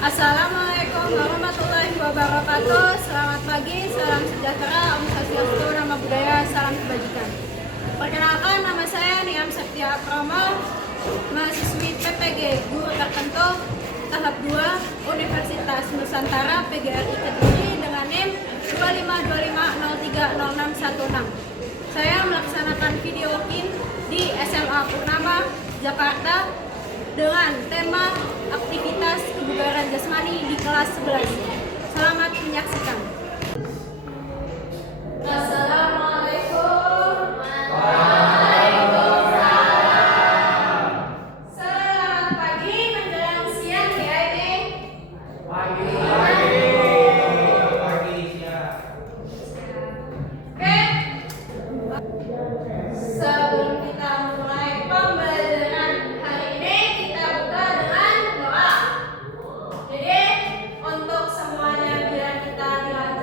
Assalamualaikum warahmatullahi wabarakatuh. Selamat pagi, salam sejahtera, Om Swastiastu, Nama Budaya, salam kebajikan. Perkenalkan, nama saya Niam Septia Akrama, mahasiswi PPG Guru Tertentu tahap 2 Universitas Nusantara PGRI Kediri dengan NIM 2525030616. Saya melaksanakan video kin di SMA Purnama, Jakarta dengan tema aktivitas kebugaran jasmani di kelas 11. Selamat menyaksikan. Assalamualaikum. Selamat pagi menjelang siang ya ini. Pagi siang. Oke. Sebelum kita mulai pembelajaran hari ini, kita buka dengan doa. Jadi untuk semuanya biar kita dilancarkan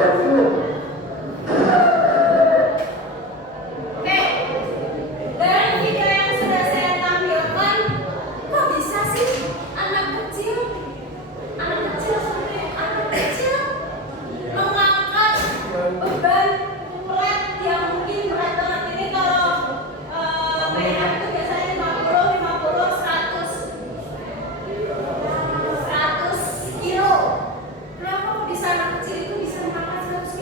Oke, dari video yang sudah saya tampilkan, kok bisa sih anak kecil mengangkat beban berat yang mungkin berat banget ini kalau mainan itu biasanya 50, 100 kilo. Kenapa kok bisa anak kecil itu bisa mengangkat 100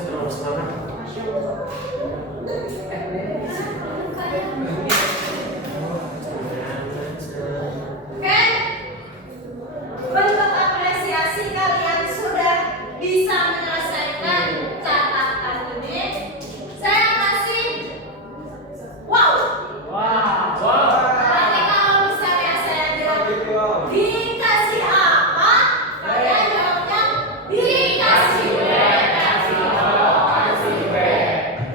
saya terlalu semangat. Oke, bentuk apresiasi kalian sudah bisa menyelesaikan catatan ini. Saya kasih wow. Nanti kalau misalnya saya bilang dikasih apa, kalian jawabnya dikasih B.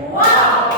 Wow.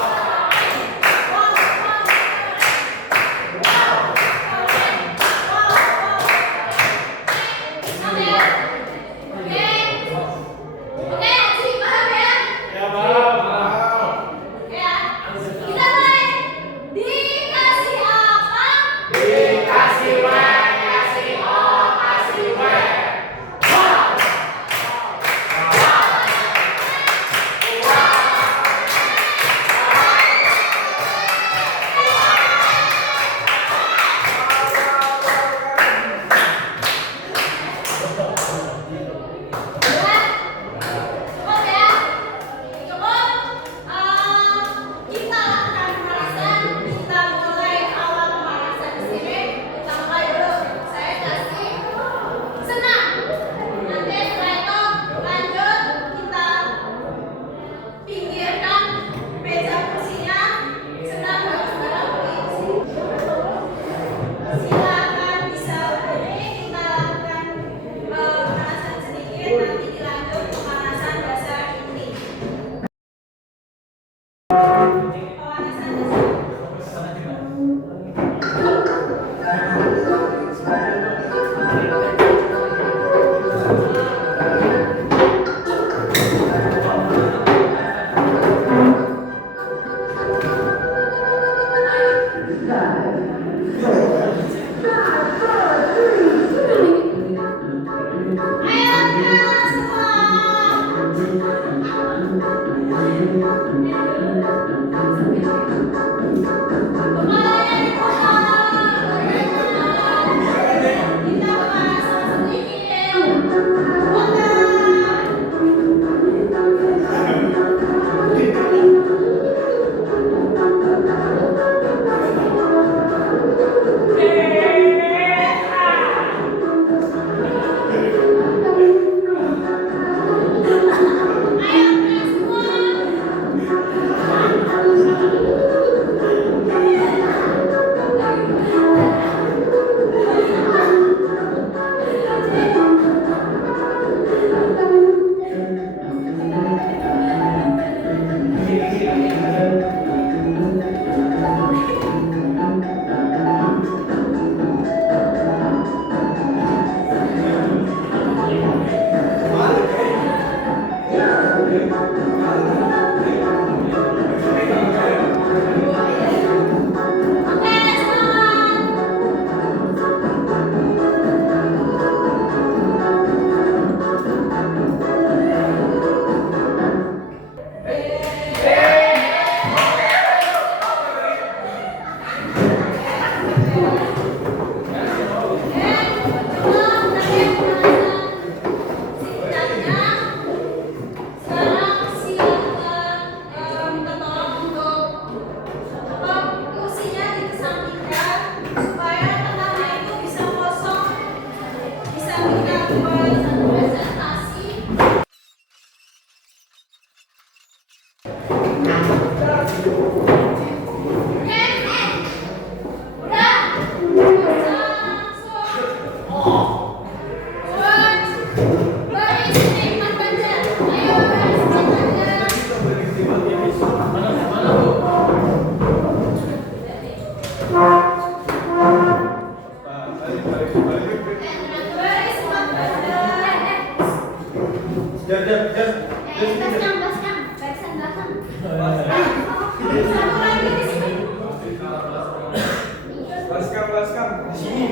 Baskam di sini.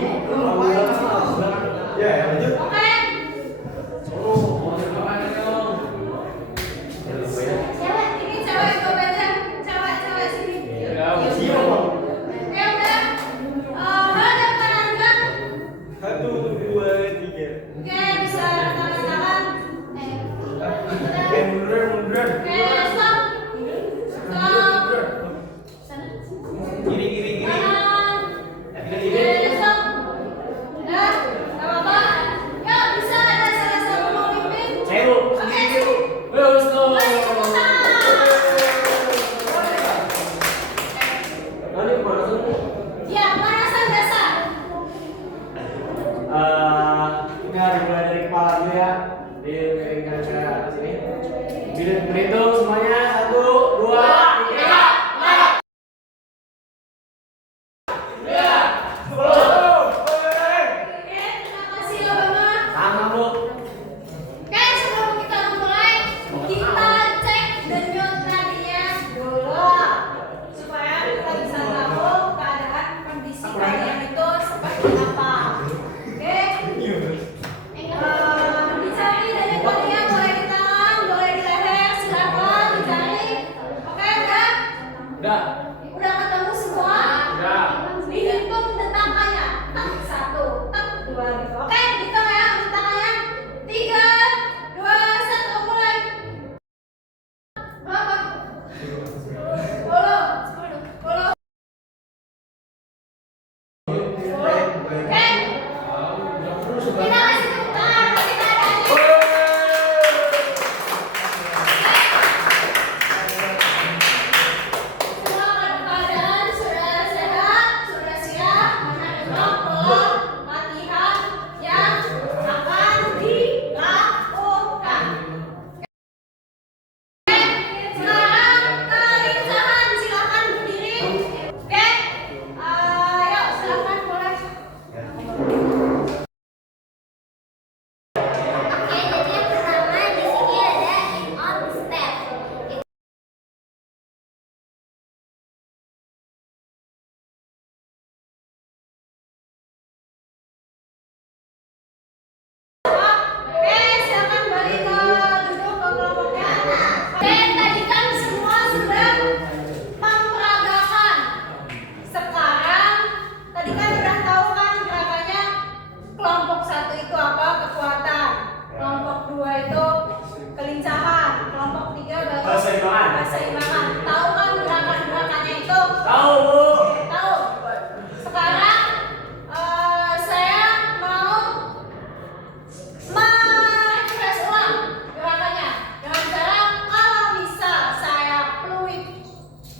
Ya, lanjut. Munduran. Udah. Udah ketemu semua? Udah. Dihitung detakannya. Tak, 1, tak, 2 gitu. Oke, hitung ya detakannya. 3, 2, 1, mulai. Berapa? 10. 10. Oke. Kita kasih tepuk tangan untuk kita adanya. Semua keadaan sudah sehat, sudah siap menerima pola latihan yang akan dilakukan. Oke, sekarang kelincahan silakan berdiri. Oke, ayo silakan mulai. Oke, jadi yang pertama di sini ada in on step. Oke, silakan balik ke duduk ke kelompoknya. Oke, tadi kan semua sudah memperagakan. Sekarang tadi kan udah tahu kan gerakannya. Kelompok 1 itu apa? Kekuatan. Kelompok 2 itu kelincahan. Kelompok 3 baru Keseimbangan. keseimbangan. Tahu kan gerakan-gerakannya itu? Tahu, Bu. Tahu. Sekarang saya mau merefresh ulang gerakannya dengan cara kalau bisa saya fluid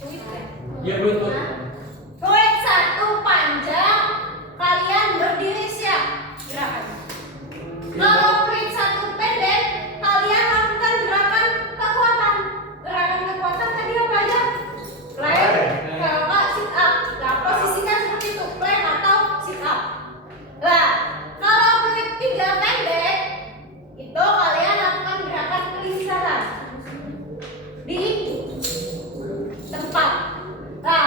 ya? Ya, Bu. Fluid 1 panjang, kalian berdiri siap gerakannya. Kalau fluid 1 pendek, kalian lakukan gerakan kekuatan. Gerakan kekuatan tadi apa aja? Plank, kalau nggak sit up. Nah, posisikan seperti itu, plank atau sit up. Nah, kalau fluid 3 pendek, itu kalian lakukan gerakan kelincahan di tempat. Nah,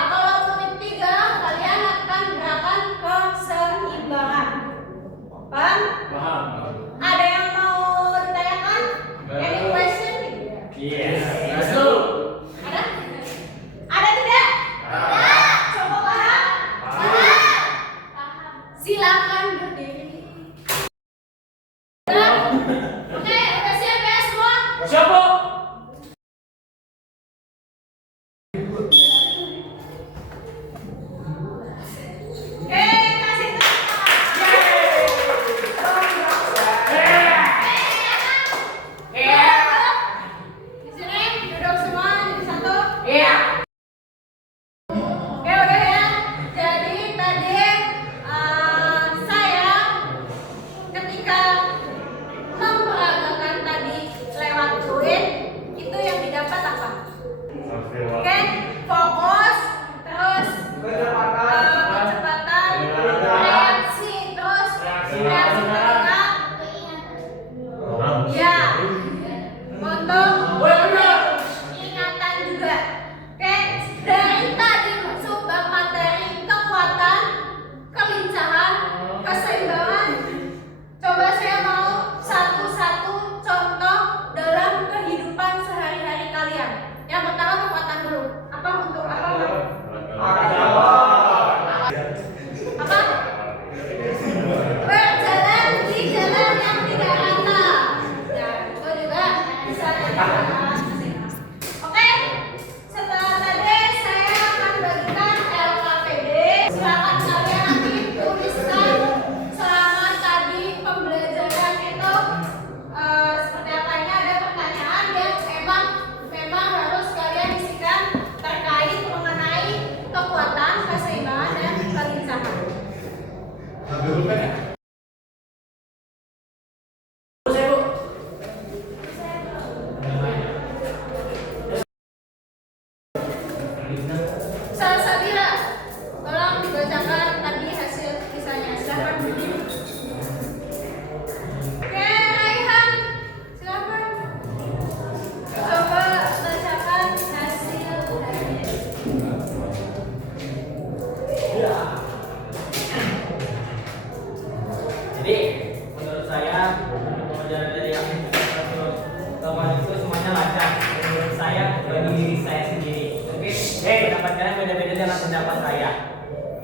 dengan pendapat saya.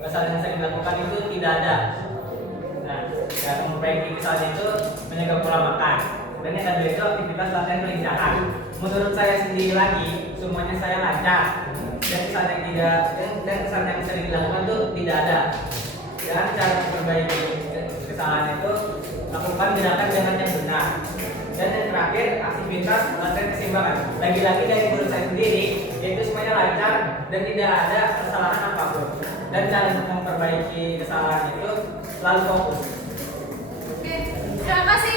Kesalahan yang sering dilakukan itu tidak ada. Nah, yang memperbaiki kesalahan itu menjaga pola makan. Dan yang kedua itu aktivitas latihan pelincahan. Menurut saya sendiri lagi, semuanya saya lancar. Dan kesalahan yang sering dilakukan itu tidak ada. Dan cara memperbaiki kesalahan itu lakukan gerakan dengan yang benar. Dan yang terakhir, aktivitas latihan keseimbangan. Lagi-lagi dari menurut saya sendiri, yaitu semuanya lancar dan tidak ada kesalahan apapun. Dan cara untuk memperbaiki kesalahan itu selalu fokus. Oke, terima kasih.